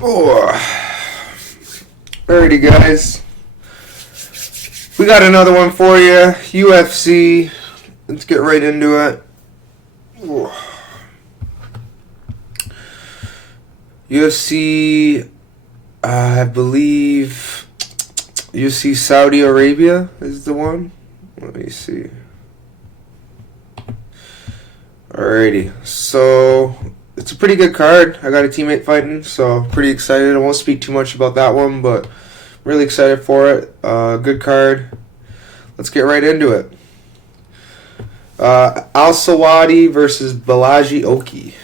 Oh, alrighty, guys. We got another one for you. UFC. Let's get right into it. Oh. UFC, I believe UFC Saudi Arabia is the one. Let me see. Alrighty, so it's a pretty good card. I got a teammate fighting, so pretty excited. I won't speak too much about that one, but really excited for it. Good card. Let's get right into it. Al Sawadi versus Balaji Oki.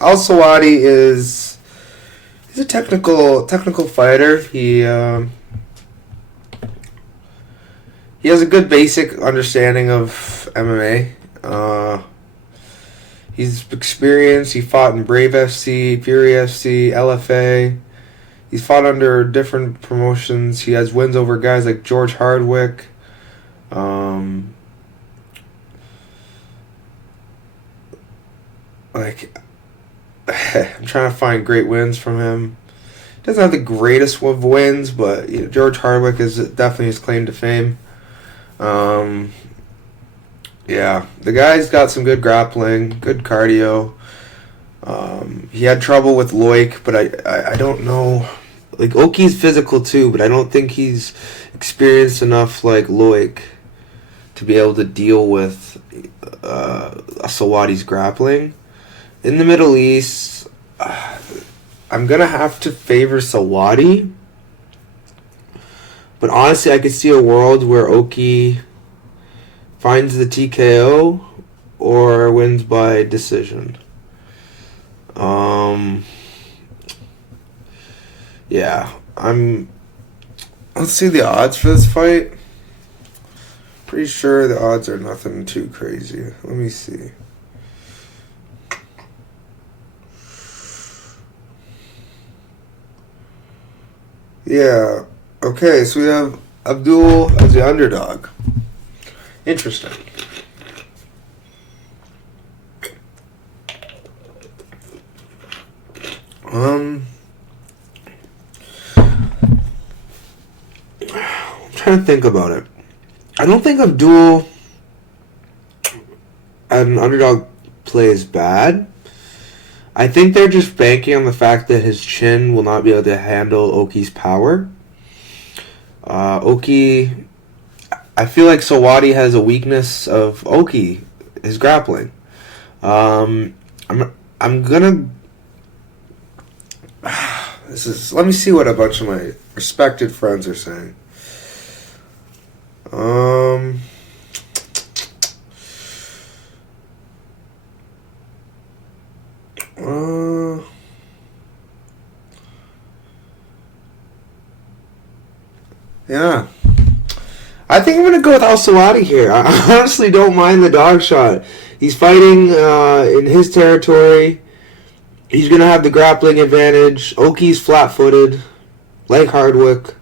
Al Sawadi he's a technical fighter. He has a good basic understanding of MMA. He's experienced. He fought in Brave FC, Fury FC, LFA. He's fought under different promotions. He has wins over guys like George Hardwick. I'm trying to find great wins from him. Doesn't have the greatest of wins, but George Hardwick is definitely his claim to fame. Yeah, the guy's got some good grappling, good cardio. He had trouble with Loic, but I don't know. Like, Oki's physical too, but I don't think he's experienced enough like Loic to be able to deal with Sawadi's grappling. In the Middle East, I'm going to have to favor Sawadi. But honestly, I could see a world where Oki finds the TKO or wins by decision. Yeah, let's see the odds for this fight. Pretty sure the odds are nothing too crazy. Let me see. Yeah, okay, so we have Abdul as the underdog. Interesting. I'm trying to think about it. I don't think Abdul at an underdog play is bad. I think they're just banking on the fact that his chin will not be able to handle Oki's power. Oki, I feel like Sawadi has a weakness of Oki, his grappling. I'm gonna. Let me see what a bunch of my respected friends are saying. Yeah. I think I'm going to go with Al Sawadi here. I honestly don't mind the dog shot. He's fighting in his territory. He's going to have the grappling advantage. Oki's flat-footed, like Hardwick.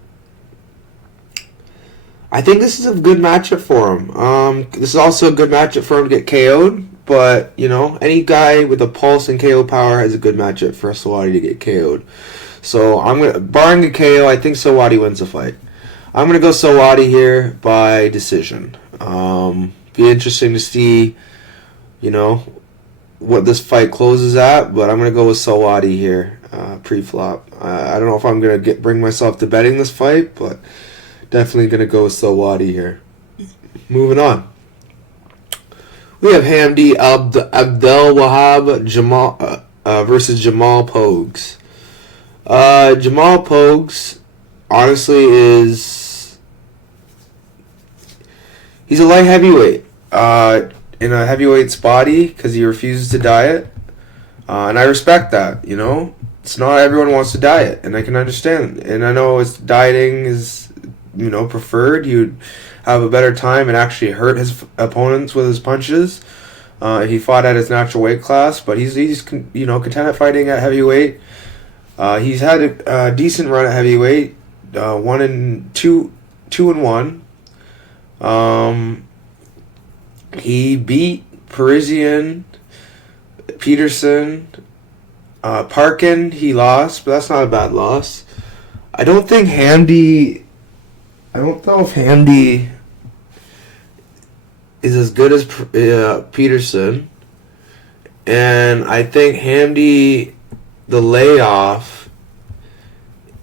I think this is a good matchup for him. This is also a good matchup for him to get KO'd. But, any guy with a pulse and KO power has a good matchup for Sawadi to get KO'd. So, barring a KO, I think Sawadi wins the fight. I'm going to go Sawadi here by decision. Be interesting to see, what this fight closes at, but I'm going to go with Sawadi here, pre-flop. I don't know if I'm going to bring myself to betting this fight, but definitely going to go with Sawadi here. Moving on. We have Hamdi Abdel Wahab versus Jamal Pogues. Jamal Pogues, honestly, he's a light heavyweight in a heavyweight's body because he refuses to diet. And I respect that, It's not everyone wants to diet, and I can understand. And I know dieting is, preferred. You'd have a better time and actually hurt his opponents with his punches if he fought at his natural weight class. But he's content at fighting at heavyweight. He's had a decent run at heavyweight, 2-1. He beat Parisian, Peterson, Parkin, he lost, but that's not a bad loss. I don't think Hamdy. I don't know if Hamdy is as good as Peterson. And I think Hamdy, the layoff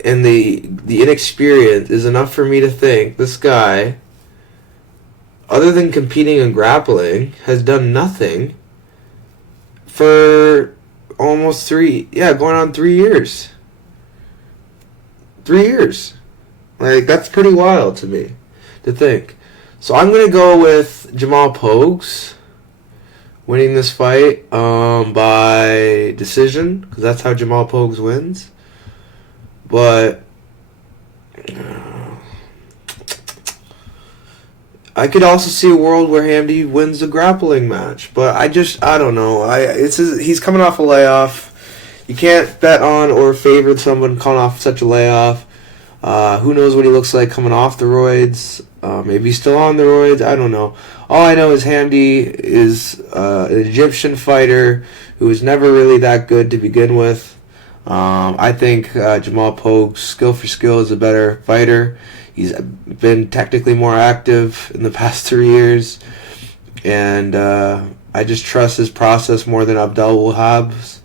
and the inexperience is enough for me to think this guy, other than competing and grappling, has done nothing for almost going on 3 years. 3 years. Like, that's pretty wild to me to think. So I'm going to go with Jamal Pogues winning this fight by decision, because that's how Jamal Pogues wins. But I could also see a world where Hamdy wins the grappling match. But I don't know. He's coming off a layoff. You can't bet on or favor someone coming off such a layoff. Who knows what he looks like coming off the roids. Maybe he's still on the roids. I don't know. All I know is Hamdy is an Egyptian fighter who was never really that good to begin with. I think Jamal Pogues, skill for skill, is a better fighter. He's been technically more active in the past 3 years. And I just trust his process more than Abdel Wahab's.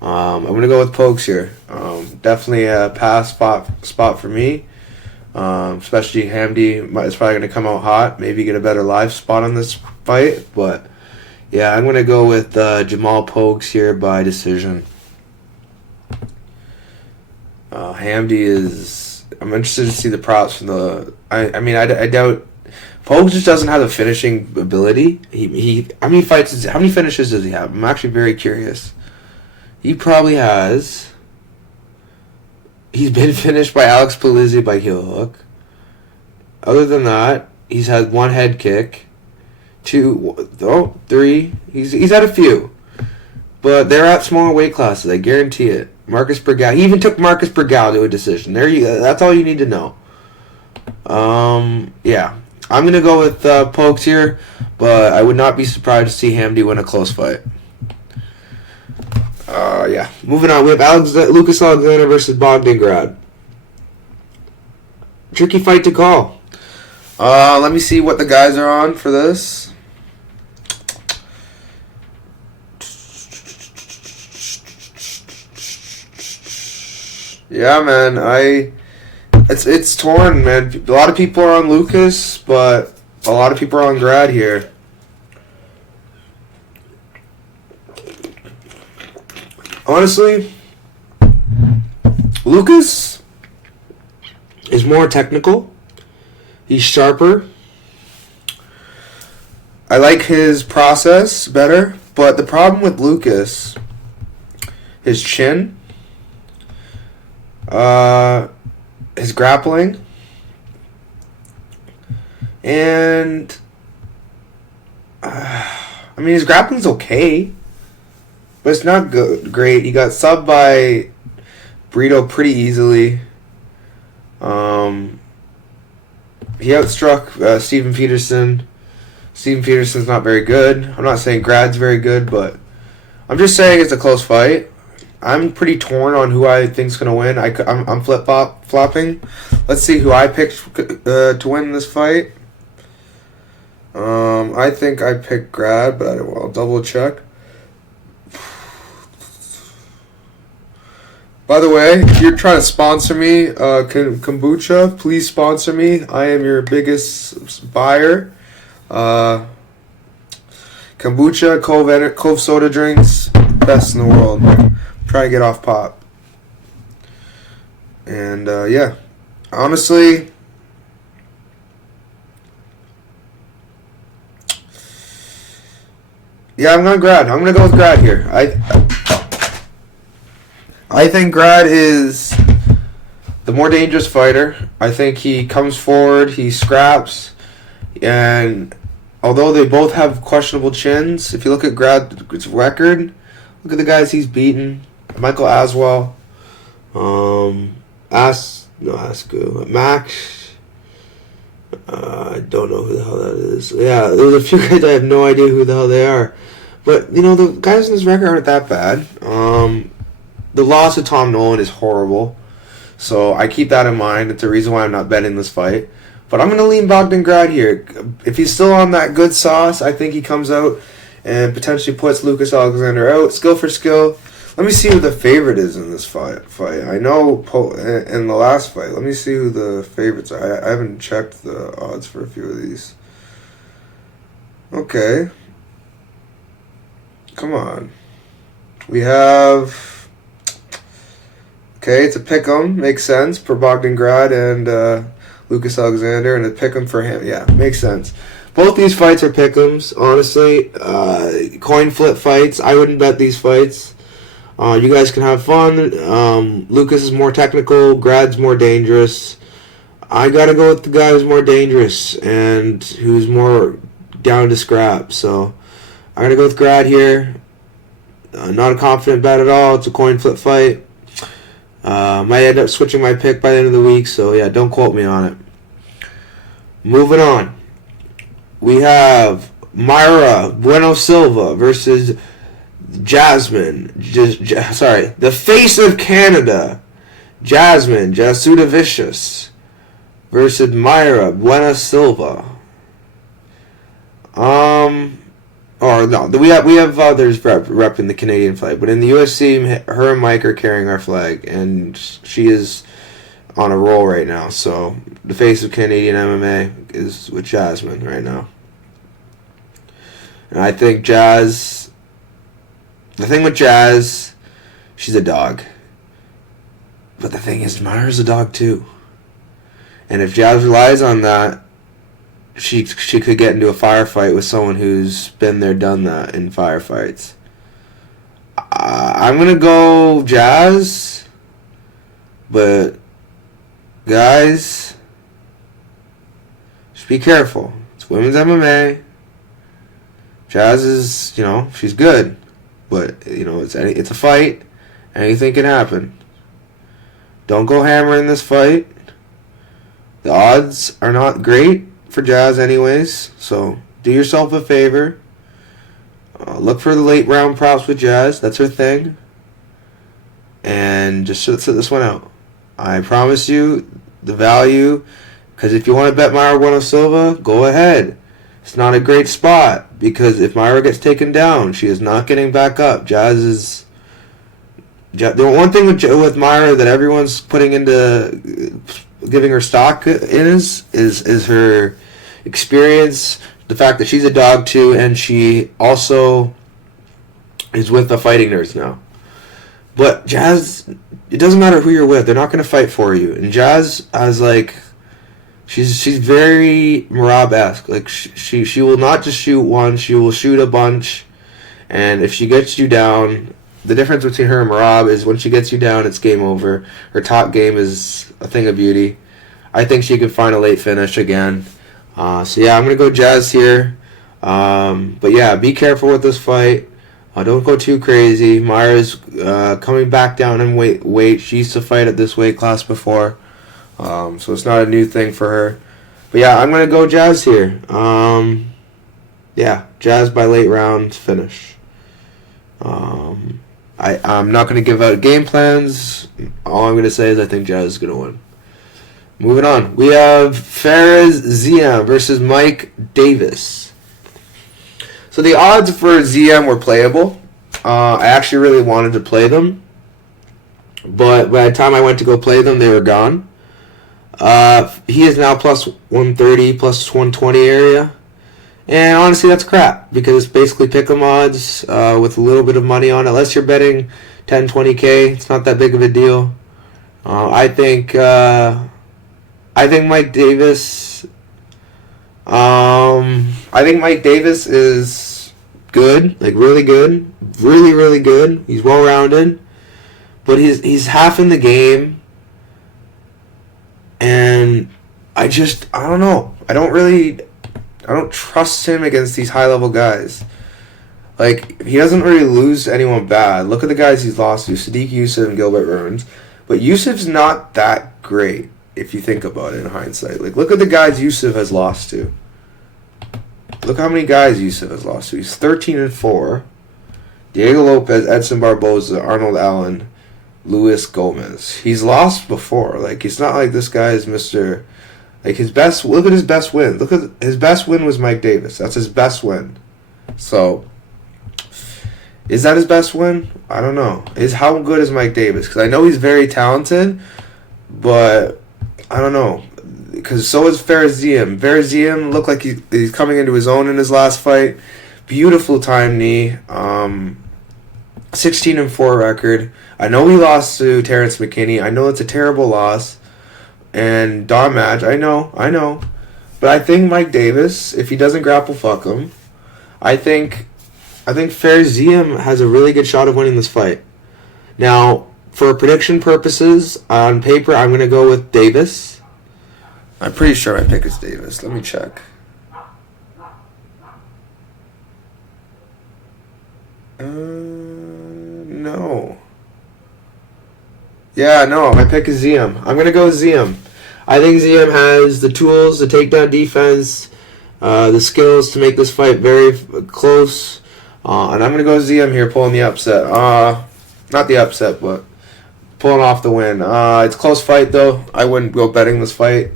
I'm going to go with Pogues here. Definitely a pass spot for me. Especially Hamdy is probably going to come out hot. Maybe get a better live spot on this fight. But yeah, I'm going to go with Jamal Pogues here by decision. Hamdy is... I'm interested to see the props from the... I doubt... Pogues just doesn't have the finishing ability. How many finishes does he have? I'm actually very curious. He probably has... He's been finished by Alex Polizzi by heel hook. Other than that, he's had 1 head kick. 3. He's had a few. But they're at smaller weight classes, I guarantee it. Marcus Bergal. He even took Marcus Bergal to a decision. That's all you need to know. Yeah. I'm going to go with Pogues here, but I would not be surprised to see Hamdy win a close fight. Yeah. Moving on, we have Lucas Alexander versus Bogdangrad. Tricky fight to call. Let me see what the guys are on for this. Yeah, man. It's torn, man. A lot of people are on Lucas, but a lot of people are on Grad here. Honestly, Lucas is more technical. He's sharper. I like his process better, but the problem with Lucas, his chin, his grappling, and his grappling's okay. But it's not great. He got subbed by Brito pretty easily. He outstruck Steven Peterson. Steven Peterson's not very good. I'm not saying Grad's very good, but I'm just saying it's a close fight. I'm pretty torn on who I think's going to win. I'm flip-flopping. Let's see who I picked to win this fight. I think I picked Grad, but I'll double-check. By the way, if you're trying to sponsor me, kombucha, please sponsor me. I am your biggest buyer. Kombucha, Cove soda drinks, best in the world. I'm trying to get off pop. And yeah, honestly, yeah, I'm going to go with Grad here. I think Grad is the more dangerous fighter. I think he comes forward, he scraps, and although they both have questionable chins, if you look at Grad's record, look at the guys he's beaten. Michael Aswell, Asku, Max, I don't know who the hell that is. Yeah, there's a few guys I have no idea who the hell they are. But, the guys in this record aren't that bad. the loss of Tom Nolan is horrible. So I keep that in mind. It's the reason why I'm not betting this fight. But I'm going to lean Bogdangrad here. If he's still on that good sauce, I think he comes out and potentially puts Lucas Alexander out. Skill for skill. Let me see who the favorite is in this fight. I know in the last fight. Let me see who the favorites are. I haven't checked the odds for a few of these. Okay. Come on. We have... Okay, it's a pick'em. Makes sense for Bogdangrad and Lucas Alexander, and a pick'em for him. Yeah, makes sense. Both these fights are pick'ems, honestly. Coin flip fights. I wouldn't bet these fights. You guys can have fun. Lucas is more technical. Grad's more dangerous. I gotta go with the guy who's more dangerous and who's more down to scrap. So I gotta go with Grad here. Not a confident bet at all. It's a coin flip fight. Might end up switching my pick by the end of the week, so yeah, don't quote me on it. Moving on. We have Mayra Bueno Silva versus Jasmine. The face of Canada. Jasmine Jasudavicius versus Mayra Bueno Silva. Or no, we have others repping the Canadian flag, but in the UFC, her and Mike are carrying our flag, and she is on a roll right now. So the face of Canadian MMA is with Jasmine right now, and I think Jazz. The thing with Jazz, she's a dog, but the thing is, Myra's a dog too, and if Jazz relies on that, she could get into a firefight with someone who's been there, done that in firefights. I'm going to go Jazz, but guys, just be careful. It's women's MMA. Jazz is, she's good, but, it's a fight. Anything can happen. Don't go hammering this fight. The odds are not great for Jazz anyways, so do yourself a favor. Look for the late round props with Jazz. That's her thing. And just sit this one out. I promise you the value, because if you want to bet Mayra Bueno Silva, go ahead. It's not a great spot, because if Mayra gets taken down, she is not getting back up. Jazz is... The one thing with Mayra that everyone's putting into... giving her stock is her experience, the fact that she's a dog too, and she also is with the fighting nerds now. But Jazz, it doesn't matter who you're with, they're not going to fight for you. And Jazz has she's very Merab-esque. Like she will not just shoot one, she will shoot a bunch. And if she gets you down, the difference between her and Merab is when she gets you down, it's game over. Her top game is a thing of beauty. I think she could find a late finish again. So yeah, I'm going to go Jazz here. But yeah, be careful with this fight. Don't go too crazy. Mayra's coming back down in weight. She used to fight at this weight class before. So it's not a new thing for her. But yeah, I'm going to go Jazz here. Yeah, Jazz by late round finish. I'm not going to give out game plans. All I'm going to say is I think Jazz is going to win. Moving on. We have Fares Ziam versus Mike Davis. So the odds for Ziam were playable. I actually really wanted to play them. But by the time I went to go play them, they were gone. He is now plus 130, plus 120 area. And honestly, that's crap, because it's basically pick'em odds with a little bit of money on it. Unless you're betting 10, 20K, it's not that big of a deal. I think Mike Davis. I think Mike Davis is good, like really good, really really good. He's well rounded, but he's half in the game, and I don't know. I don't trust him against these high level guys. Like, he doesn't really lose to anyone bad. Look at the guys he's lost to: Sadiq Youssef and Gilbert Burns. But Youssef's not that great if you think about it in hindsight. Like, look at the guys Youssef has lost to. Look how many guys Youssef has lost to. He's 13-4. Diego Lopez, Edson Barboza, Arnold Allen, Luis Gomez. He's lost before. Like, it's not like this guy is Mr. Like, his best... Look at his best win. Look at... His best win was Mike Davis. That's his best win. So, is that his best win? I don't know. How good is Mike Davis? Because I know he's very talented, but I don't know. Because so is Faraziem. Faraziem looked like he's coming into his own in his last fight. Beautiful time knee. 16-4 record. I know he lost to Terrence McKinney. I know it's a terrible loss. And Don Madge, I know. But I think Mike Davis, if he doesn't grapple fuck him, I think Faraziem has a really good shot of winning this fight. Now, for prediction purposes, on paper, I'm going to go with Davis. I'm pretty sure my pick is Davis. Let me check. No. Yeah, no, my pick is Ziem. I'm going to go with Ziem. I think Ziem has the tools, the takedown defense, the skills to make this fight very close. And I'm going to go Ziem here, pulling the upset. Not the upset, but pulling off the win. It's a close fight, though. I wouldn't go betting this fight.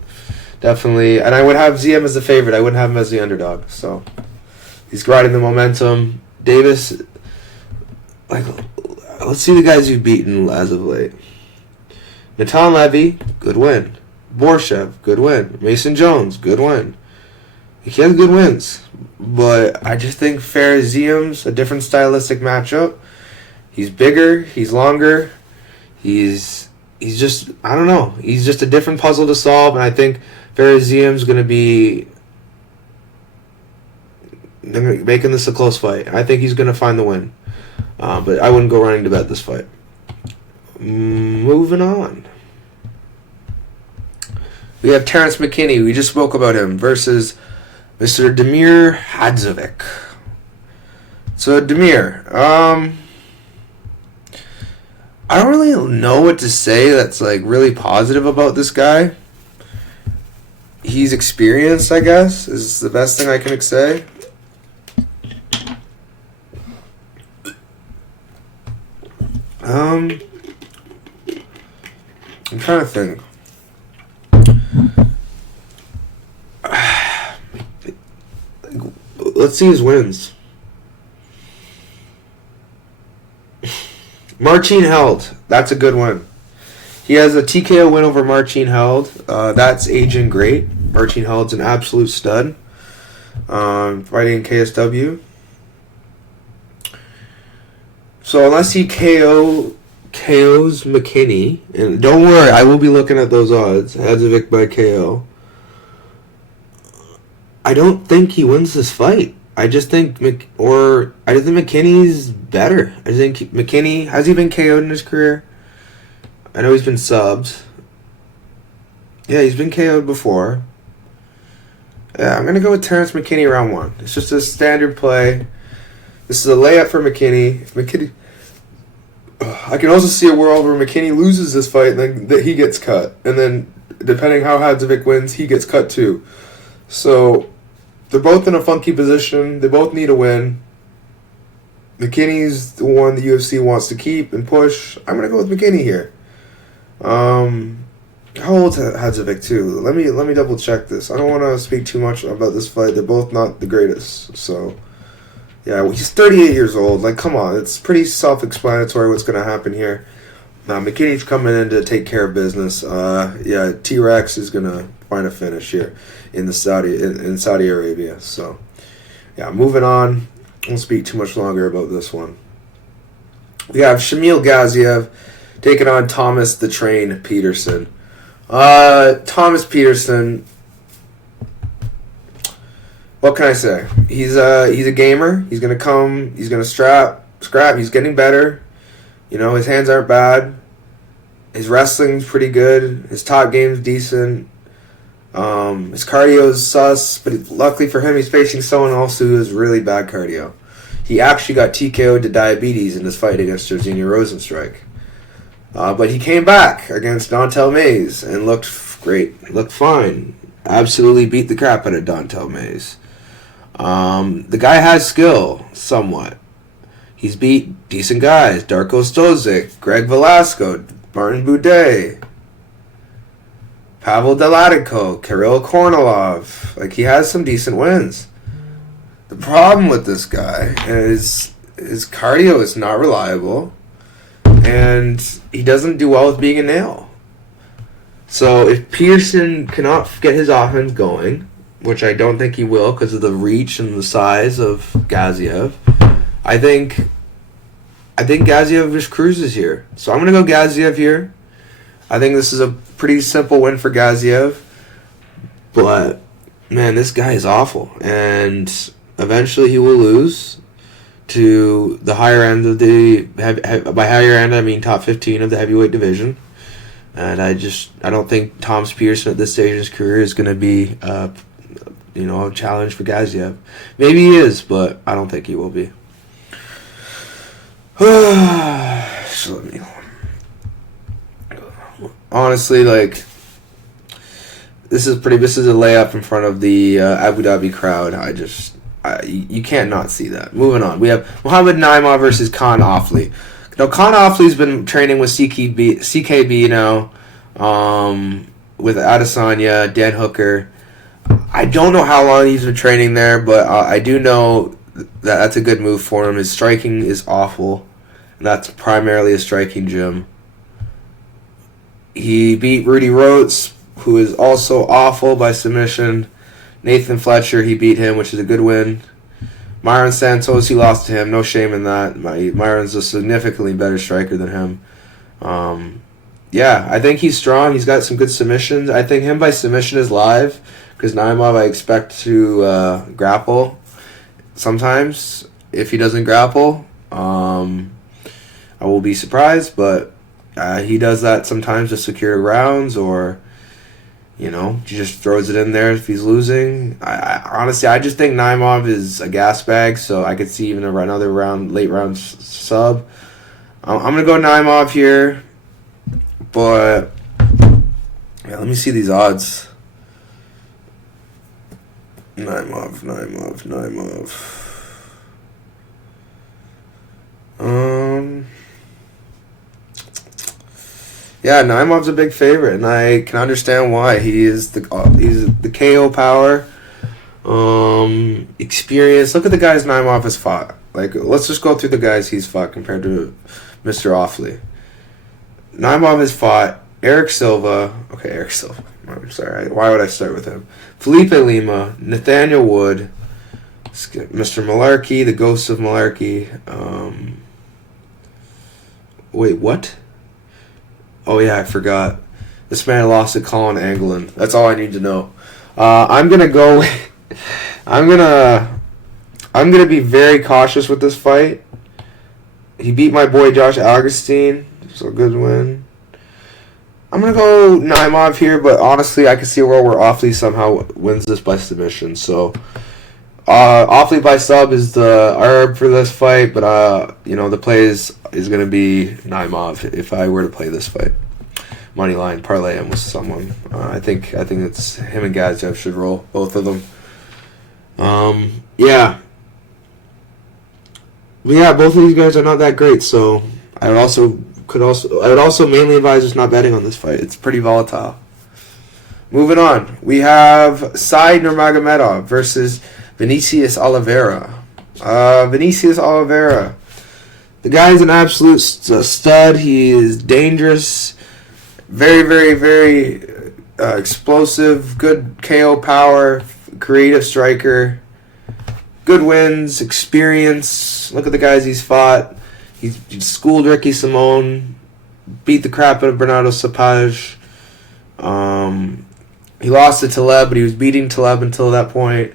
Definitely. And I would have Ziem as the favorite. I wouldn't have him as the underdog. So he's riding the momentum. Davis, like, let's see the guys you've beaten as of late. Natan Levy, good win. Borshev, good win. Mason Jones, good win. He has good wins. But I just think Faraziem's a different stylistic matchup. He's bigger, he's longer, he's just, I don't know. He's just a different puzzle to solve, and I think Faraziem's going to be making this a close fight. I think he's going to find the win. But I wouldn't go running to bet this fight. Moving on. We have Terrence McKinney. We just spoke about him versus Mr. Damir Hadzovic. So Damir, I don't really know what to say that's like really positive about this guy. He's experienced, I guess, is the best thing I can say. I'm trying to think. Let's see his wins. Marcin Held. That's a good one. He has a TKO win over Marcin Held. That's aging great. Marcin Held's an absolute stud. Fighting KSW. So unless he KOs McKinney, and don't worry, I will be looking at those odds. Hadzovic by KO. I don't think he wins this fight. I just think McKinney's better. I think McKinney, has he been KO'd in his career? I know he's been subbed. Yeah, he's been KO'd before. Yeah, I'm going to go with Terrence McKinney round one. It's just a standard play. This is a layup for McKinney. I can also see a world where McKinney loses this fight and then that he gets cut. And then, depending how Hadzovic wins, he gets cut too. So, they're both in a funky position. They both need a win. McKinney's the one the UFC wants to keep and push. I'm going to go with McKinney here. How old's Hadzovic too? Let me double check this. I don't want to speak too much about this fight. They're both not the greatest. So, yeah, well, he's 38 years old. Like, come on. It's pretty self-explanatory what's going to happen here. McKinney's coming in to take care of business. Yeah, T-Rex is going to find a finish here in Saudi Arabia. So, yeah, moving on. I won't speak too much longer about this one. We have Shamil Gaziev taking on Thomas the Train Peterson. Thomas Peterson, what can I say? He's a gamer. He's gonna come. He's gonna scrap. He's getting better. You know, his hands aren't bad. His wrestling's pretty good. His top game's decent. His cardio's sus, but luckily for him, he's facing someone else who has really bad cardio. He actually got TKO'd to diabetes in his fight against Rozenstruik. But he came back against Dontel Mays and looked great. Looked fine. Absolutely beat the crap out of Dontel Mays. The guy has skill, somewhat. He's beat decent guys. Darko Stozic, Greg Velasco, Martin Buday, Pavel Delatico, Kirill Kornilov. Like, he has some decent wins. The problem with this guy is his cardio is not reliable, and he doesn't do well with being a nail. So if Pearson cannot get his offense going, which I don't think he will because of the reach and the size of Gaziev, I think Gaziev just cruises here. So I'm going to go Gaziev here. I think this is a pretty simple win for Gaziev. But, man, this guy is awful. And eventually he will lose to the higher end of the... By higher end, I mean top 15 of the heavyweight division. And I don't think Thomas Pearson at this stage in his career is going to be a challenge for Gaziev. Maybe he is, but I don't think he will be. So let me... Honestly, like, this is a layup in front of the Abu Dhabi crowd. You can't not see that. Moving on, we have Muhammad Naimov versus Khan Offley. Now, Khan Offley's been training with CKB now, with Adesanya, Dan Hooker. I don't know how long he's been training there, but I do know that that's a good move for him. His striking is awful, and that's primarily a striking gym. He beat Rudy Rhodes, who is also awful, by submission. Nathan Fletcher, he beat him, which is a good win. Myron Santos, he lost to him. No shame in that. Myron's a significantly better striker than him. I think he's strong. He's got some good submissions. I think him by submission is live, because Naimov I expect to grapple sometimes. If he doesn't grapple, I will be surprised, but he does that sometimes to secure rounds, or he just throws it in there if he's losing. I honestly, I just think Naimov is a gas bag, so I could see even another late round sub. I'm gonna go Naimov here, but let me see these odds. Naimov. Yeah, Naimov's a big favorite, and I can understand why. He's the KO power, experience. Look at the guys Naimov has fought. Like, let's just go through the guys he's fought compared to Mr. Offley. Naimov has fought Eric Silva. Okay, Eric Silva. I'm sorry. Why would I start with him? Felipe Lima, Nathaniel Wood, Mr. Malarkey, the Ghost of Malarkey. Wait, what? Oh yeah, I forgot. This man lost to Colin Anglin. That's all I need to know. I'm gonna go. I'm gonna be very cautious with this fight. He beat my boy Josh Augustine, so good win. I'm gonna go Naimov here, but honestly, I can see a world where Offley somehow wins this by submission. So, Offley by sub is the herb for this fight, but the play is gonna be Naimov if I were to play this fight. Money line parlay him with someone. I think it's him and Gaziev should roll, both of them. Yeah, both of these guys are not that great, so I would also mainly advise just not betting on this fight. It's pretty volatile. Moving on, we have Said Nurmagomedov versus Vinicius Oliveira. Vinicius Oliveira. The guy's an absolute stud. He is dangerous. Very, very, very explosive. Good KO power. Creative striker. Good wins. Experience. Look at the guys he's fought. He schooled Ricky Simone. Beat the crap out of Bernardo Sapage. He lost to Taleb, but he was beating Taleb until that point.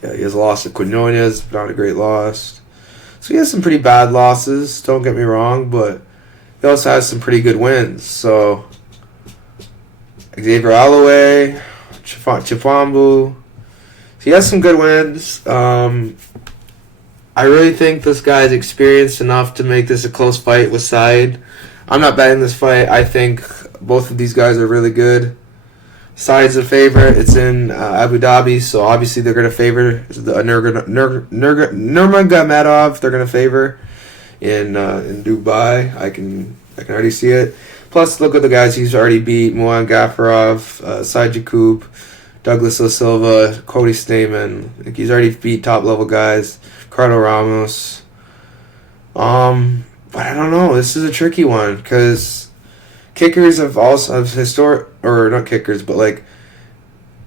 He has lost to Quinones, not a great loss. So he has some pretty bad losses, don't get me wrong, but he also has some pretty good wins. So Xavier Alloway, Chifambu. So he has some good wins. I really think this guy's experienced enough to make this a close fight with Said. I'm not betting this fight. I think both of these guys are really good. Saudi's a favorite. It's in Abu Dhabi, so obviously they're going to favor the Nurmagomedov. They're going to favor in Dubai. I can already see it. Plus, look at the guys he's already beat: Muan Gafarov, Said Jakub, Douglas Da Silva, Cody Stamen. Like, he's already beat top level guys. Carlo Ramos. But I don't know. This is a tricky one because kickers have also historic, or not kickers, but like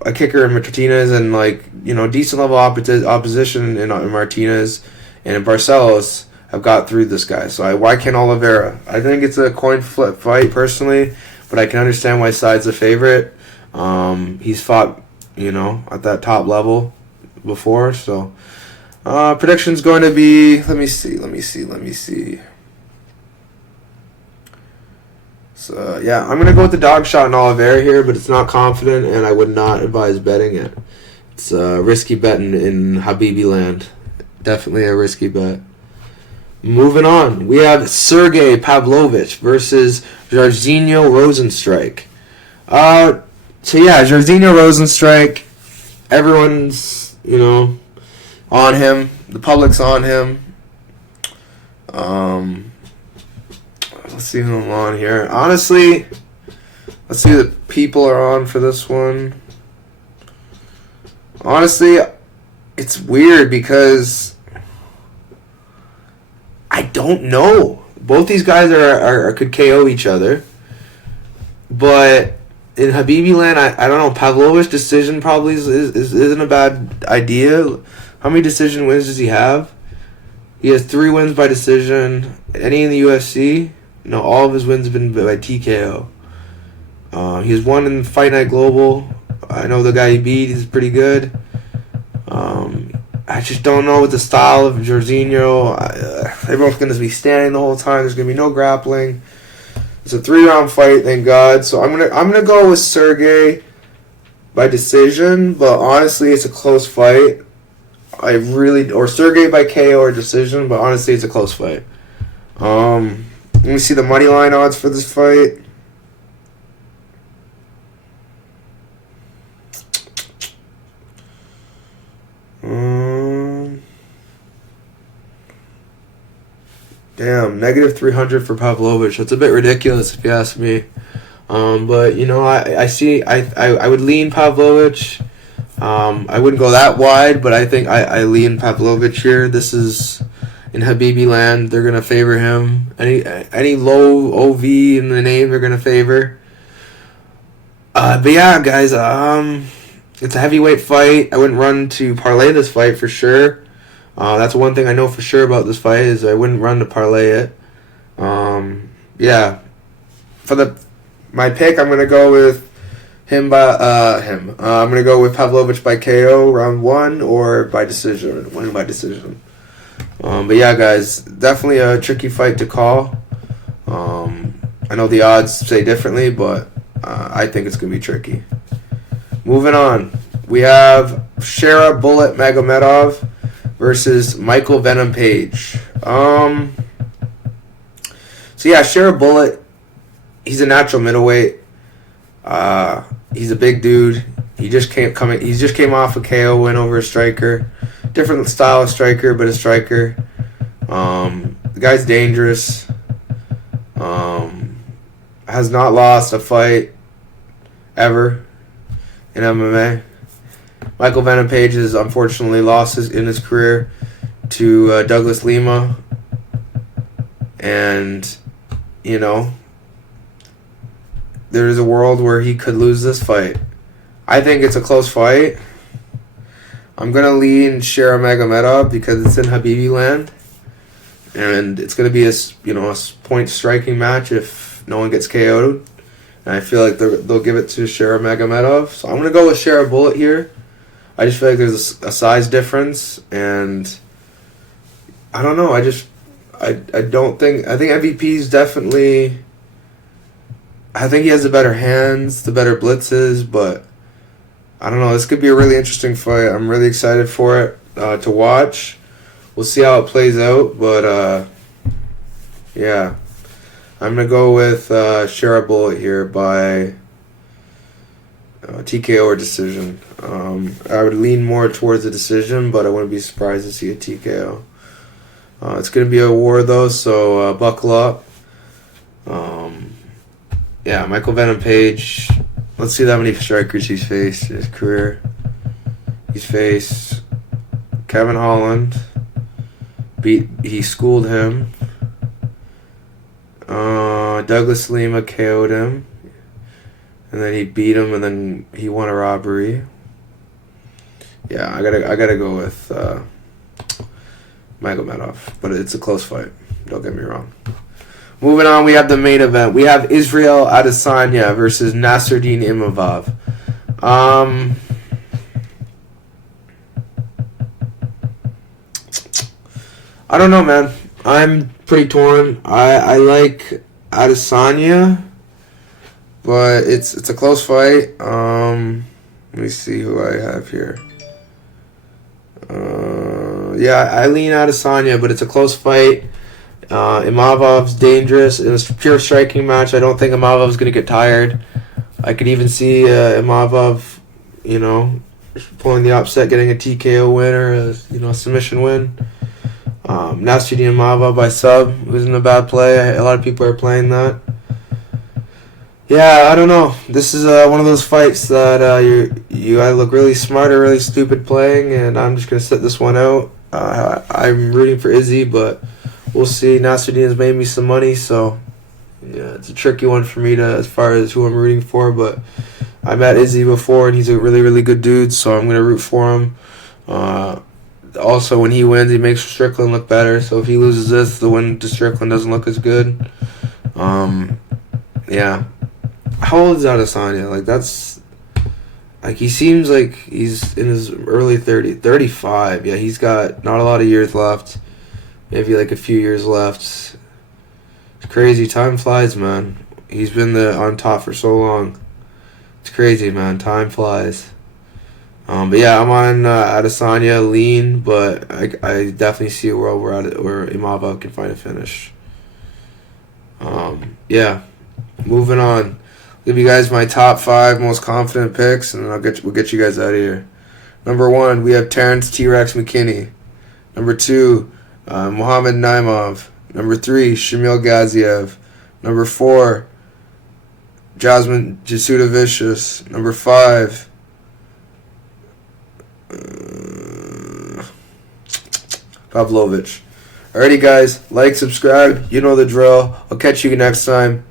a kicker in Martinez and like, you know, decent level opposition in Martinez and in Barcelos have got through this guy. So why can't Oliveira? I think it's a coin flip fight personally, but I can understand why Side's a favorite. He's fought, you know, at that top level before. So prediction's going to be, let me see. So, yeah, I'm going to go with the dog shot in Oliveira here, but it's not confident, and I would not advise betting it. It's a risky bet in Habibi land. Definitely a risky bet. Moving on, we have Sergey Pavlovich versus Jairzinho Rozenstruik. So, yeah, Jairzinho Rozenstruik, everyone's, you know, on him. The public's on him. Let's see who I'm on here. Honestly, let's see who the people are on for this one. Honestly, it's weird because I don't know. Both these guys are could KO each other. But in Habibi land, I don't know. Pavlovich decision probably isn't a bad idea. How many decision wins does he have? He has 3 wins by decision. Any in the UFC? No, all of his wins have been by TKO. He has won in Fight Night Global. I know the guy he beat is pretty good. I just don't know with the style of Jairzinho. They're both going to be standing the whole time. There's going to be no grappling. It's a 3-round fight, thank God. So I'm gonna go with Sergey by decision, but honestly, it's a close fight. Or Sergey by KO or decision, but honestly, it's a close fight. Let me see the money line odds for this fight. Damn, negative 300 for Pavlovich. That's a bit ridiculous if you ask me. But you know, I would lean Pavlovich. I wouldn't go that wide, but I think I lean Pavlovich here. This is in Habibi land. They're gonna favor him. Any low OV in the name, they're gonna favor. But yeah, guys, it's a heavyweight fight. I wouldn't run to parlay this fight for sure. That's one thing I know for sure about this fight is I wouldn't run to parlay it. Yeah, for my pick, I'm gonna go with him. I'm gonna go with Pavlovich by KO round 1 or by decision. Win by decision. But yeah, guys, definitely a tricky fight to call. I know the odds say differently, but I think it's gonna be tricky. Moving on, we have Shara Bullet Magomedov versus Michael Venom Page. So yeah, Shara Bullet, he's a natural middleweight. He's a big dude. He just came off a KO win over a striker. Different style of striker, but a striker. The guy's dangerous. Has not lost a fight ever in MMA. Michael Venom Page has unfortunately lost in his career to Douglas Lima. And, you know, there is a world where he could lose this fight. I think it's a close fight. I'm going to lean Shara Magomedov because it's in Habibi land. And it's going to be a point striking match if no one gets KO'd. And I feel like they'll give it to Shara Magomedov. So I'm going to go with Shara Bullet here. I just feel like there's a size difference. And I don't know. I think MVP's definitely... I think he has the better hands, the better blitzes, but I don't know. This could be a really interesting fight. I'm really excited for it to watch. We'll see how it plays out, but yeah. I'm going to go with Shara Bullet here by TKO or decision. I would lean more towards a decision, but I wouldn't be surprised to see a TKO. It's going to be a war, though, so buckle up. Yeah, Michael Venom Page. Let's see how many strikers he's faced in his career. He's faced Kevin Holland. He schooled him. Douglas Lima KO'd him. And then he beat him, and then he won a robbery. Yeah, I gotta go with Magomedov, but it's a close fight. Don't get me wrong. Moving on, we have the main event. We have Israel Adesanya versus Nasruddin Imavov. I don't know, man. I'm pretty torn. I like Adesanya, but it's a close fight. Let me see who I have here. Yeah, I lean Adesanya, but it's a close fight. Imavov's dangerous. In a pure striking match, I don't think Imavov's going to get tired. I could even see Imavov, pulling the upset, getting a TKO win or a submission win. Nasruddin Imavov by sub wasn't a bad play. A lot of people are playing that. Yeah, I don't know. This is one of those fights that you either look really smart or really stupid playing, and I'm just going to sit this one out. I'm rooting for Izzy, but we'll see. Nasruddin has made me some money, so yeah, it's a tricky one for me as far as who I'm rooting for, but I met Izzy before, and he's a really, really good dude, so I'm going to root for him. Also, when he wins, he makes Strickland look better, so if he loses this, the win to Strickland doesn't look as good. Yeah. How old is Adesanya? He seems like he's in his early 30s. 35. Yeah, he's got not a lot of years left. Maybe a few years left. It's crazy. Time flies, man. He's been on top for so long. It's crazy, man. Time flies. But yeah, I'm on Adesanya lean, but I definitely see a world where Imavov can find a finish. Yeah. Moving on. Give you guys my top 5 most confident picks, and we'll get you guys out of here. Number 1, we have Terrence T-Rex McKinney. Number 2, Muhammad Naimov. Number 3, Shamil Gaziev. Number 4, Jasmine Jasuda Vicious. Number 5, Pavlovich. Alrighty, guys. Like, subscribe. You know the drill. I'll catch you next time.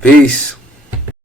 Peace.